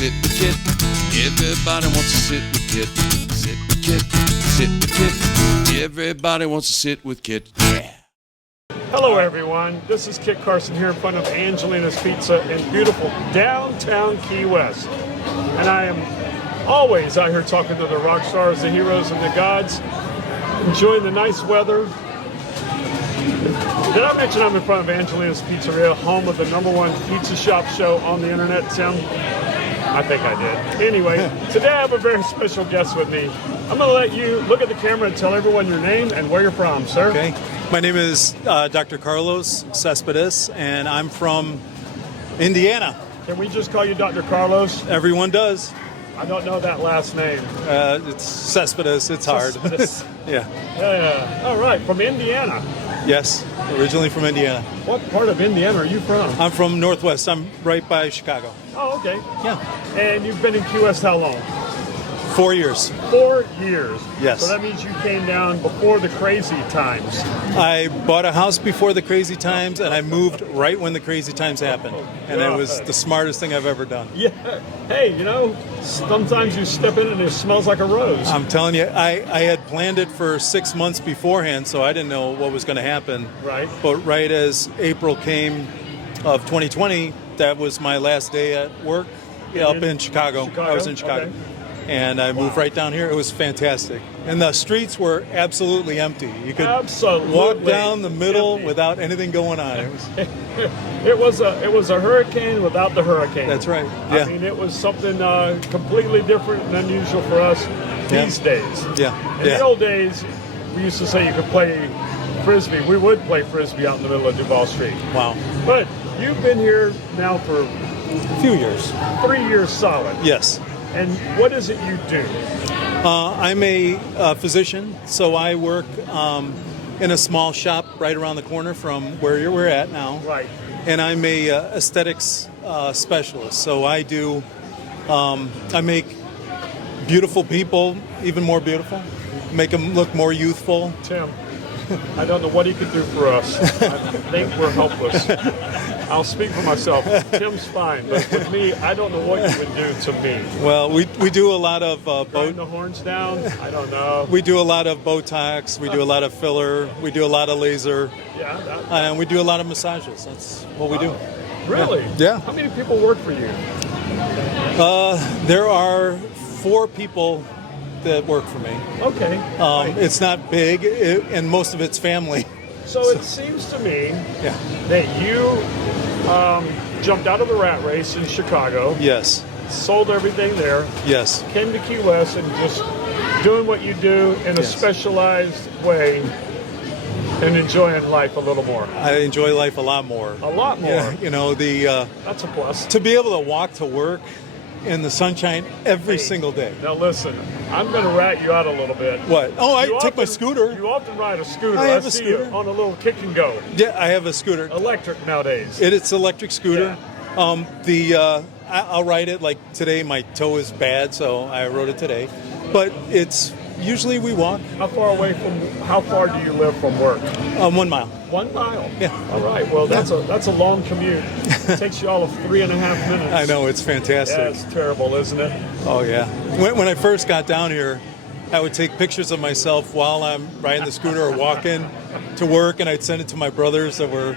sit with Kit. Everybody wants to sit with Kit. Sit with Kit. Sit with Kit. Everybody wants to sit with Kit. Yeah. Hello everyone, this is Kit Carson here in front of Angelina's Pizza in beautiful downtown Key West. And I am always out here talking to the rock stars, the heroes, and the gods, enjoying the nice weather. Did I mention I'm in front of Angelina's Pizzeria, home of the #1 pizza shop show on the internet, Tim? I think I did. Anyway, today I have a very special guest with me. I'm going to let you look at the camera and tell everyone your name and where you're from, sir. Okay. My name is Dr. Carlos Cespedes, and I'm from Indiana. Can we just call you Dr. Carlos? Everyone does. I don't know that last name. It's Cespedes. It's hard. Yeah. Yeah. All right. From Indiana. Yes. Originally from Indiana. What part of Indiana are you from? I'm from Northwest. I'm right by Chicago. Oh, okay. Yeah. And you've been in Key West how long? 4 years. 4 years. Yes. So that means you came down before the crazy times. I bought a house before the crazy times, and I moved right when the crazy times happened. And it was the smartest thing I've ever done. Yeah. Hey, you know, sometimes you step in and it smells like a rose. I'm telling you, I had planned it for 6 months beforehand, so I didn't know what was going to happen. Right. But right as April came of 2020, that was my last day at work up in Chicago. I was in Chicago. Okay. And I moved right down here. It was fantastic. And the streets were absolutely empty. You could walk down the middle without anything going on. It was a hurricane without the hurricane. That's right. Yeah. I mean, it was something completely different and unusual for us these days. Yeah. In the old days, we used to say you could play Frisbee. We would play Frisbee out in the middle of Duval Street. Wow. But you've been here now for A few years. 3 years solid. Yes. And what is it you do? I'm a physician, so I work in a small shop right around the corner from where we're at now. Right. And I'm a aesthetics specialist. So I do, I make beautiful people even more beautiful, make them look more youthful. Tim, I don't know what he could do for us. I think we're helpless. I'll speak for myself. Tim's fine, but with me, I don't know what you would do to me. Well, we do a lot of Grind the horns down? I don't know. we do a lot of Botox, we do a lot of filler, we do a lot of laser, Yeah. and we do a lot of massages. That's what we do. Really? Yeah. How many people work for you? There are 4 people that work for me. Okay. Right. It's not big, and most of it's family. So it seems to me Yeah. that you jumped out of the rat race in Chicago, Yes. sold everything there, Yes. came to Key West, and just doing what you do in a Yes. specialized way and enjoying life a little more. I enjoy life a lot more. A lot more. Yeah, you know, That's a plus. to be able to walk to work in the sunshine every single day. Now listen, I'm going to rat you out a little bit. What? Oh, I You take my often- scooter. You often ride a scooter. I have a see scooter. you on a little kick and go. Yeah, I have a scooter. Electric nowadays. It's electric scooter. I'll ride it. Like today, my toe is bad, so I rode it today. But it's usually we walk How far do you live from work? 1 mile. 1 mile. Yeah. All right. Well, that's a long commute. It takes you all of 3.5 minutes. I know, it's fantastic. Yeah, it's terrible, isn't it? Oh, yeah. When I first got down here, I would take pictures of myself while I'm riding the scooter or walking to work, and I'd send it to my brothers that were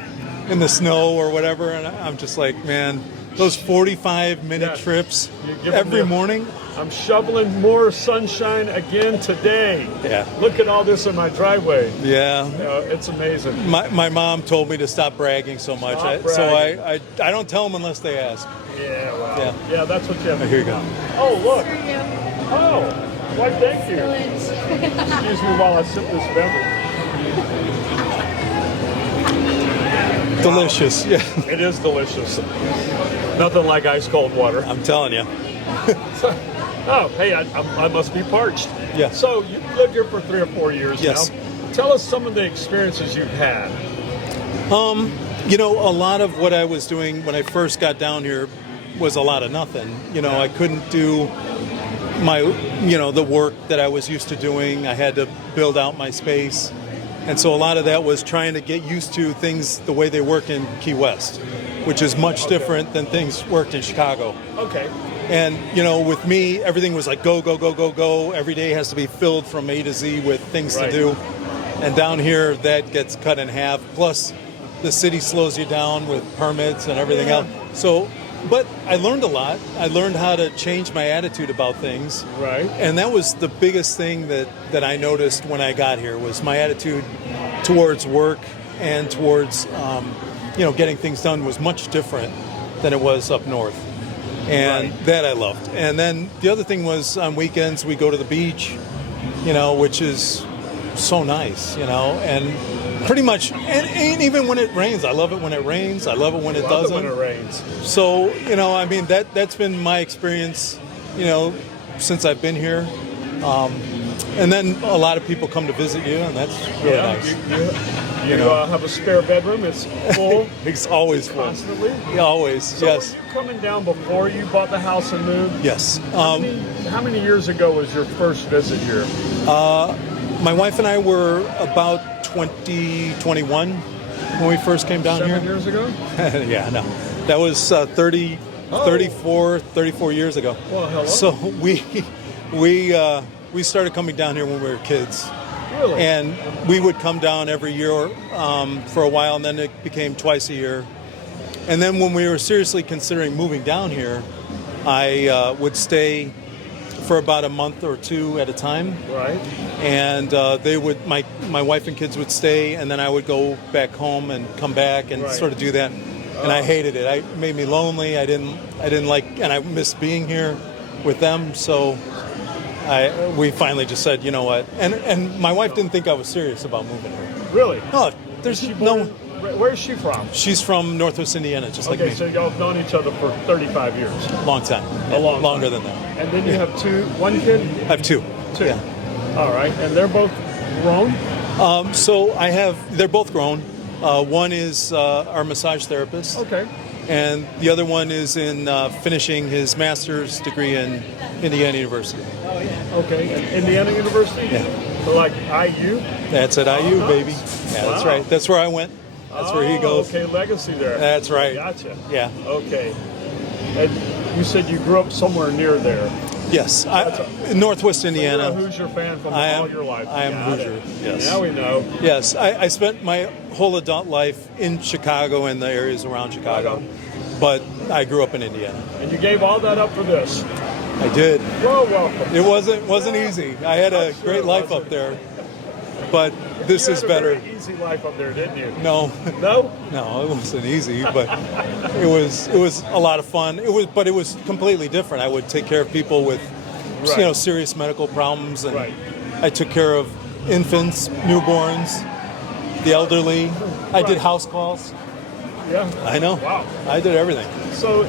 in the snow or whatever, and I'm just like, man, those 45-minute trips You give 'em every morning. I'm shoveling more sunshine again today. Yeah. Look at all this in my driveway. Yeah. It's amazing. My mom told me to stop bragging so much, Stop so bragging. I don't tell them unless they ask. Yeah, well. Yeah. Yeah, that's what you have to Here you do. go. Oh, look. Oh, why, thank you. Excuse me while I sip this beverage. Delicious. Yeah. It is delicious. Nothing like ice cold water. I'm telling you. Oh, hey, I must be parched. Yeah. So you've lived here for 3 or 4 years Yes. now. Tell us some of the experiences you've had. You know, a lot of what I was doing when I first got down here was a lot of nothing. You know, I couldn't do the work that I was used to doing. I had to build out my space. And so a lot of that was trying to get used to things the way they worked in Key West, which is much different than things worked in Chicago. Okay. And, with me, everything was like go, go, go, go, go. Every day has to be filled from A to Z with things to do. And down here, that gets cut in half. Plus, the city slows you down with permits and everything else. So, but I learned a lot. I learned how to change my attitude about things. Right. And that was the biggest thing that I noticed when I got here was my attitude towards work and towards, getting things done was much different than it was up north. And that I loved. And then the other thing was on weekends we go to the beach, which is so nice, and pretty much, and even when it rains, I love it when it rains. I love it when it doesn't. When it rains. So, that's been my experience, since I've been here. And then a lot of people come to visit you, and that's really nice. You have a spare bedroom. It's full. It's always full. Constantly? Yeah, always, So yes. were you coming down before you bought the house and moved? Yes. How many years ago was your first visit here? My wife and I were about 21 when we first came down 7 here. years ago? Yeah, no. That was 34 years ago. Well, hello. So we started coming down here when we were kids. Really? And we would come down every year for a while, and then it became twice a year. And then when we were seriously considering moving down here, I would stay for about a month or two at a time. Right. And they would, my wife and kids would stay, and then I would go back home and come back and sort of do that. And I hated it. It made me lonely. I didn't like, and I missed being here with them. So we finally just said, you know what? And my wife didn't think I was serious about moving here. Really? No, there's no. Where is she from? She's from Northwest Indiana, just like me. Okay, so y'all have known each other for 35 years. Long time. Longer than that. And then you have one kid? I have two. Two. Yeah. All right, and they're both grown? So they're both grown. One is our massage therapist. Okay. And the other one is in finishing his master's degree in Indiana University. Okay, and Indiana University? Yeah. So like IU? That's at IU, baby. Yeah, that's Wow. right. That's where I went. That's where he goes. Okay, legacy there. That's right. Gotcha. Yeah. Okay. And you said you grew up somewhere near there. Yes. In Northwest Indiana. You're a Hoosier fan from all your life. I am Hoosier. Yes. Now we know. Yes. I spent my whole adult life in Chicago and the areas around Chicago. But I grew up in Indiana. And you gave all that up for this. I did. Well, welcome. It wasn't easy. I had a great life up there. But this is better. You had a very easy life up there, didn't you? No. No? No, it wasn't easy, but it was a lot of fun. But it was completely different. I would take care of people with serious medical problems, and I took care of infants, newborns, the elderly. I did house calls. Yeah. I know. Wow. I did everything. So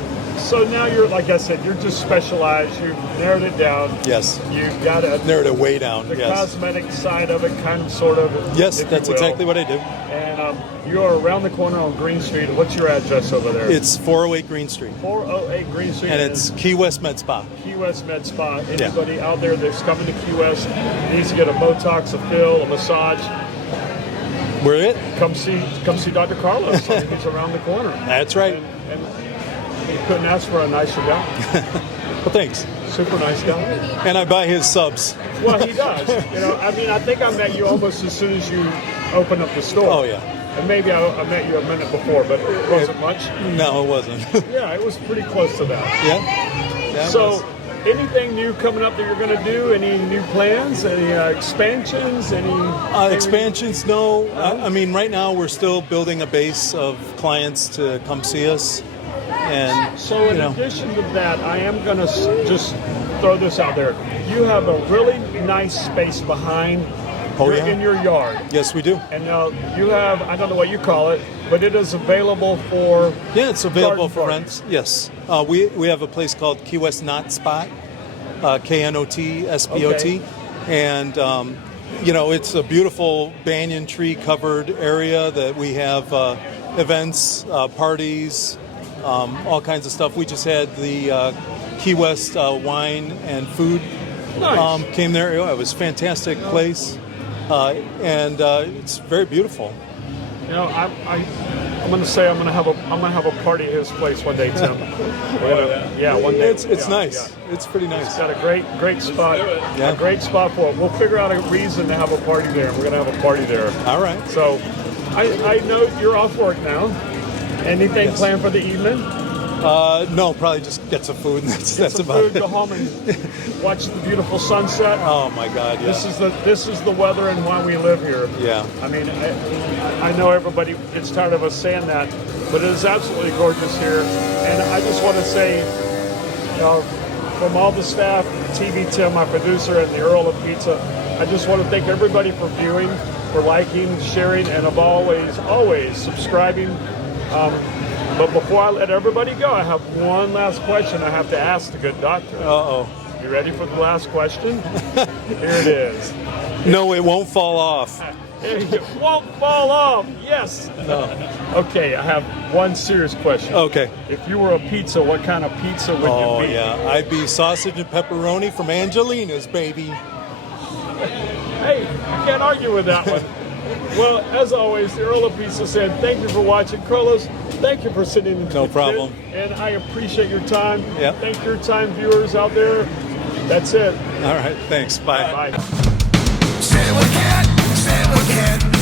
now you're, like I said, you're just specialized. You've narrowed it down. Yes. You've got narrowed it way down. The yes. cosmetic side of it, kind of, sort of. Yes, that's exactly what I do. And you are around the corner on Green Street. What's your address over there? It's 408 Green Street. 408 Green Street. And it's Key West Med Spa. Key West Med Spa. Anybody out there that's coming to Key West needs to get a Botox, a fill, a massage. We're it. Come see Dr. Carlos. He's around the corner. That's right. And you couldn't ask for a nicer guy. Well, thanks. Super nice guy. And I buy his subs. Well, he does. I think I met you almost as soon as you opened up the store. Oh, yeah. And maybe I met you a minute before, but it wasn't much. No, it wasn't. Yeah, it was pretty close to that. Yeah. So, anything new coming up that you're going to do? Any new plans? Any expansions? Expansions? No. I mean, right now we're still building a base of clients to come see us. And so, in addition to that, I am going to just throw this out there. You have a really nice space behind in your yard. Yes, we do. And now you have, I don't know what you call it, but it is available for... Yeah, it's available for rent. Yes. We have a place called Key West Knot Spot, KNOTSPOT. Okay. And, it's a beautiful banyan tree covered area that we have events, parties, all kinds of stuff. We just had the Key West wine and food came there. It was a fantastic place. And it's very beautiful. I'm gonna say I'm gonna have a party at his place one day, Tim. One day. It's nice. Yeah. It's pretty nice. It's got a great spot. Yeah. A great spot for it. We'll figure out a reason to have a party there. We're gonna have a party there. All right. So, I know you're off work now. Anything planned for the evening? No, probably just get some food. That's Some about food, it. go home and watch the beautiful sunset. Oh my God! Yeah. This is the weather and why we live here. Yeah. I mean, I know everybody gets tired of us saying that, but it is absolutely gorgeous here. And I just want to say, from all the staff, TV Tim, my producer, and the Earl of Pizza, I just want to thank everybody for viewing, for liking, sharing, and of always subscribing. But before I let everybody go, I have one last question I have to ask the good doctor. Uh-oh. You ready for the last question? Here it is. No, it won't fall off. It won't fall off. Yes. No. Okay, I have one serious question. Okay. If you were a pizza, what kind of pizza would Oh you be? yeah, I'd be sausage and pepperoni from Angelina's, baby. Hey, I can't argue with that one. Well, as always, the Earl of Pizza said, thank you for watching. Carlos, thank you for sitting in No problem. And I appreciate your time. Yep. Thank your time, viewers out there. That's it. All right, thanks. Bye. Bye. Sit with Kit, sit with Kit.